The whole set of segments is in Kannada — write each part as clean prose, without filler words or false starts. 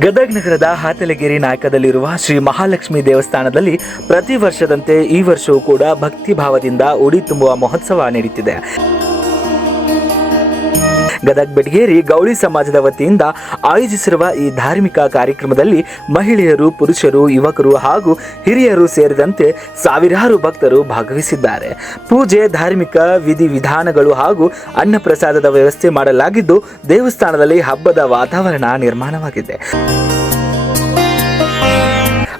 ಗದಗ ನಗರದ ಹಾತಲಗೆರೆ ನಾಯಕದಲ್ಲಿರುವ ಶ್ರೀ ಮಹಾಲಕ್ಷ್ಮಿ ದೇವಸ್ಥಾನದಲ್ಲಿ ಪ್ರತಿ ವರ್ಷದಂತೆ ಈ ವರ್ಷವೂ ಕೂಡ ಭಕ್ತಿ ಭಾವದಿಂದ ಉಡಿ ತುಂಬುವ ಮಹೋತ್ಸವ ನಡೆಯುತ್ತಿದೆ. ಗದಗ ಬೆಟಗೇರಿ ಗೌಳಿ ಸಮಾಜದ ವತಿಯಿಂದ ಆಯೋಜಿಸಿರುವ ಈ ಧಾರ್ಮಿಕ ಕಾರ್ಯಕ್ರಮದಲ್ಲಿ ಮಹಿಳೆಯರು, ಪುರುಷರು, ಯುವಕರು ಹಾಗೂ ಹಿರಿಯರು ಸೇರಿದಂತೆ ಸಾವಿರಾರು ಭಕ್ತರು ಭಾಗವಹಿಸಿದ್ದಾರೆ. ಪೂಜೆ, ಧಾರ್ಮಿಕ ವಿಧಿವಿಧಾನಗಳು ಹಾಗೂ ಅನ್ನಪ್ರಸಾದದ ವ್ಯವಸ್ಥೆ ಮಾಡಲಾಗಿದ್ದು ದೇವಸ್ಥಾನದಲ್ಲಿ ಹಬ್ಬದ ವಾತಾವರಣ ನಿರ್ಮಾಣವಾಗಿದೆ.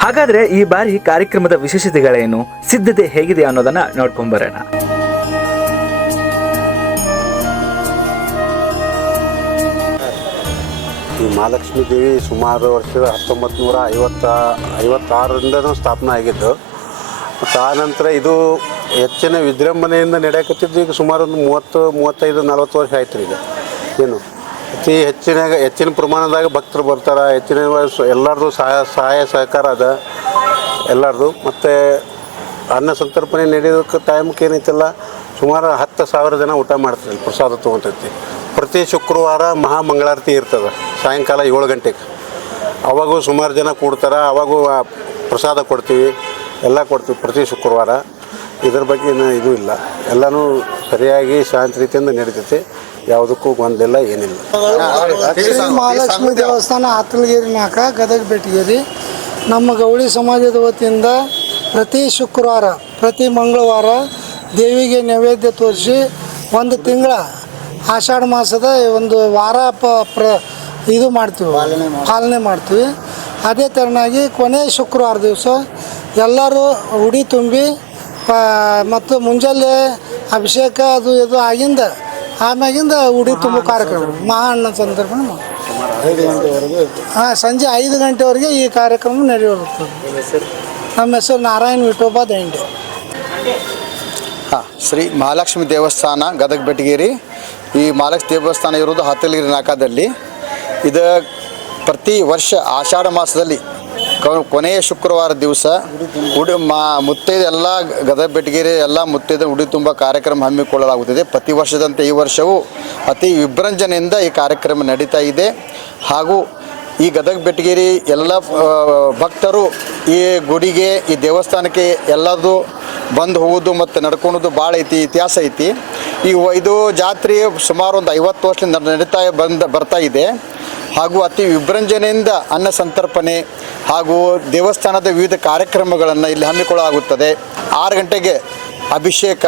ಹಾಗಾದ್ರೆ ಈ ಬಾರಿ ಕಾರ್ಯಕ್ರಮದ ವಿಶೇಷತೆಗಳೇನು, ಸಿದ್ಧತೆ ಹೇಗಿದೆ ಅನ್ನೋದನ್ನ ನೋಡ್ಕೊಂಡ್ಬರೋಣ. ಈ ಮಹಾಲಕ್ಷ್ಮೀ ದೇವಿ ಸುಮಾರು ವರ್ಷ 1956ರಿಂದನೂ ಸ್ಥಾಪನೆ ಆಗಿದ್ದು. ಮತ್ತು ಆ ನಂತರ ಇದು ಹೆಚ್ಚಿನ ವಿಜೃಂಭಣೆಯಿಂದ ನಡೆಯಕತ್ತಿದ್ದು ಈಗ ಸುಮಾರು ಒಂದು 30-35-40 ವರ್ಷ ಆಯ್ತು. ಈಗ ಏನು ಅತಿ ಹೆಚ್ಚಿನ ಪ್ರಮಾಣದಾಗ ಭಕ್ತರು ಬರ್ತಾರೆ. ಹೆಚ್ಚಿನ ಎಲ್ಲರದು ಸಹಾಯ ಸಹಕಾರ ಅದ ಎಲ್ಲರದು. ಮತ್ತು ಅನ್ನ ಸಂತರ್ಪಣೆ ನಡೆಯೋದಕ್ಕೆ ಟೈಮ್ಗೆ ಏನೈತಿಲ್ಲ ಸುಮಾರು 10,000 ಜನ ಊಟ ಮಾಡ್ತಾರೆ, ಪ್ರಸಾದ ತೊಗೊತೈತಿ. ಪ್ರತಿ ಶುಕ್ರವಾರ ಮಹಾಮಂಗಳಾರತಿ ಇರ್ತದೆ ಸಾಯಂಕಾಲ 7 ಗಂಟೆಗೆ. ಅವಾಗೂ ಸುಮಾರು ಜನ ಕೂಡ್ತಾರೆ. ಅವಾಗೂ ಪ್ರಸಾದ ಕೊಡ್ತೀವಿ, ಎಲ್ಲ ಕೊಡ್ತೀವಿ ಪ್ರತಿ ಶುಕ್ರವಾರ. ಇದ್ರ ಬಗ್ಗೆ ಇದು ಇಲ್ಲ, ಎಲ್ಲನೂ ಸರಿಯಾಗಿ ಶಾಂತ ರೀತಿಯಿಂದ ನಡೀತೈತಿ. ಯಾವುದಕ್ಕೂ ಗೊಂದಲ ಏನಿಲ್ಲ. ಶ್ರೀ ಮಹಾಲಕ್ಷ್ಮಿ ದೇವಸ್ಥಾನ ಹಾತಲಗೆರೆ ನಾಯಕ ಗದಗ ಬೆಟಗೇರಿ ನಮ್ಮ ಗೌಳಿ ಸಮಾಜದ ವತಿಯಿಂದ ಪ್ರತಿ ಶುಕ್ರವಾರ, ಪ್ರತಿ ಮಂಗಳವಾರ ದೇವಿಗೆ ನೈವೇದ್ಯ ತೋರಿಸಿ ಒಂದು ತಿಂಗಳ ಆಷಾಢ ಮಾಸದ ಒಂದು ವಾರ ಇದು ಮಾಡ್ತೀವಿ, ಪಾಲನೆ ಮಾಡ್ತೀವಿ. ಅದೇ ಥರನಾಗಿ ಕೊನೆಯ ಶುಕ್ರವಾರ ದಿವಸ ಎಲ್ಲರೂ ಉಡಿ ತುಂಬಿ ಮತ್ತು ಮುಂಜಾನೆ ಅಭಿಷೇಕ ಅದು ಇದು ಆಗಿಂದ ಆಮ್ಯಾಗಿಂದ ಉಡಿ ತುಂಬೋ ಕಾರ್ಯಕ್ರಮ ಮಹಾನ್ನ ಸಂದರ್ಭ ಸಂಜೆ 5 ಗಂಟೆವರೆಗೆ ಈ ಕಾರ್ಯಕ್ರಮ ನಡೆಯುತ್ತದೆ. ನಮ್ಮ ಹೆಸರು ನಾರಾಯಣ ವಿಠೋಬ ದಂಡೆ. ಶ್ರೀ ಮಹಾಲಕ್ಷ್ಮಿ ದೇವಸ್ಥಾನ ಗದಗ ಬೆಟಗೇರಿ. ಈ ಮಹಾಲಕ್ಷ್ಮಿ ದೇವಸ್ಥಾನ ಇರೋದು ಹಾತಲಗೆರೆ ನಾಯಕದಲ್ಲಿ. ಇದು ಪ್ರತಿ ವರ್ಷ ಆಷಾಢ ಮಾಸದಲ್ಲಿ ಕೊನೆಯ ಶುಕ್ರವಾರ ದಿವಸ ಮುತ್ತೈದೆ ಎಲ್ಲ ಗದಗ ಬೆಟಗೇರಿ ಎಲ್ಲ ಮುತ್ತೈದೆ ಉಡಿ ತುಂಬ ಕಾರ್ಯಕ್ರಮ ಹಮ್ಮಿಕೊಳ್ಳಲಾಗುತ್ತದೆ. ಪ್ರತಿ ವರ್ಷದಂತೆ ಈ ವರ್ಷವೂ ಅತಿ ವಿಜೃಂಭಣೆಯಿಂದ ಈ ಕಾರ್ಯಕ್ರಮ ನಡೀತಾ ಇದೆ. ಹಾಗೂ ಈ ಗದಗ ಬೆಟಗೇರಿ ಎಲ್ಲ ಭಕ್ತರು ಈ ಗುಡಿಗೆ, ಈ ದೇವಸ್ಥಾನಕ್ಕೆ ಎಲ್ಲರದು ಬಂದು ಹೋಗೋದು ಮತ್ತು ನಡ್ಕೊಳೋದು ಭಾಳ ಇತಿಹಾಸ ಐತಿ. ಇದು ಜಾತ್ರೆ ಸುಮಾರು ಒಂದು 50 ವರ್ಷದಿಂದ ಬರ್ತಾ ಇದೆ. ಹಾಗೂ ಅತಿ ವಿಜೃಂಭಣೆಯಿಂದ ಅನ್ನ ಸಂತರ್ಪಣೆ ಹಾಗೂ ದೇವಸ್ಥಾನದ ವಿವಿಧ ಕಾರ್ಯಕ್ರಮಗಳನ್ನು ಇಲ್ಲಿ ಹಮ್ಮಿಕೊಳ್ಳಲಾಗುತ್ತದೆ. 6 ಗಂಟೆಗೆ ಅಭಿಷೇಕ,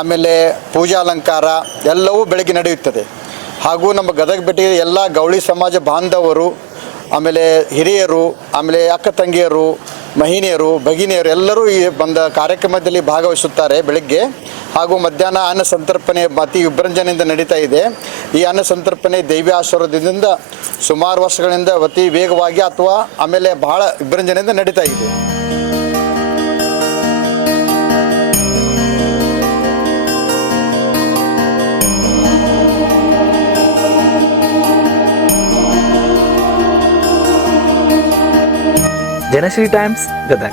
ಆಮೇಲೆ ಪೂಜಾ ಅಲಂಕಾರ ಎಲ್ಲವೂ ಬೆಳಗ್ಗೆ ನಡೆಯುತ್ತದೆ. ಹಾಗೂ ನಮ್ಮ ಗದಗ ಬೆಟಗೇರಿ ಎಲ್ಲ ಗೌಳಿ ಸಮಾಜ ಬಾಂಧವರು, ಆಮೇಲೆ ಹಿರಿಯರು, ಆಮೇಲೆ ಅಕ್ಕ ತಂಗಿಯರು, ಮಹಿಳೆಯರು, ಭಗಿನಿಯರು ಎಲ್ಲರೂ ಈ ಬಂದ ಕಾರ್ಯಕ್ರಮದಲ್ಲಿ ಭಾಗವಹಿಸುತ್ತಾರೆ ಬೆಳಗ್ಗೆ. ಹಾಗೂ ಮಧ್ಯಾಹ್ನ ಅನ್ನ ಸಂತರ್ಪಣೆ ಅತಿ ವಿಜೃಂಭಣೆಯಿಂದ ನಡೀತಾ ಇದೆ. ಈ ಅನ್ನ ಸಂತರ್ಪಣೆ ದೈವಿ ಆಶೀರ್ವಾದದಿಂದ ಸುಮಾರು ವರ್ಷಗಳಿಂದ ಅತಿ ವೇಗವಾಗಿ ಅಥವಾ ಆಮೇಲೆ ಬಹಳ ವಿಜೃಂಭಣೆಯಿಂದ ನಡೀತಾ ಇದೆ. ಜನಶ್ರೀ ಟೈಮ್ಸ್ ಗದಗ.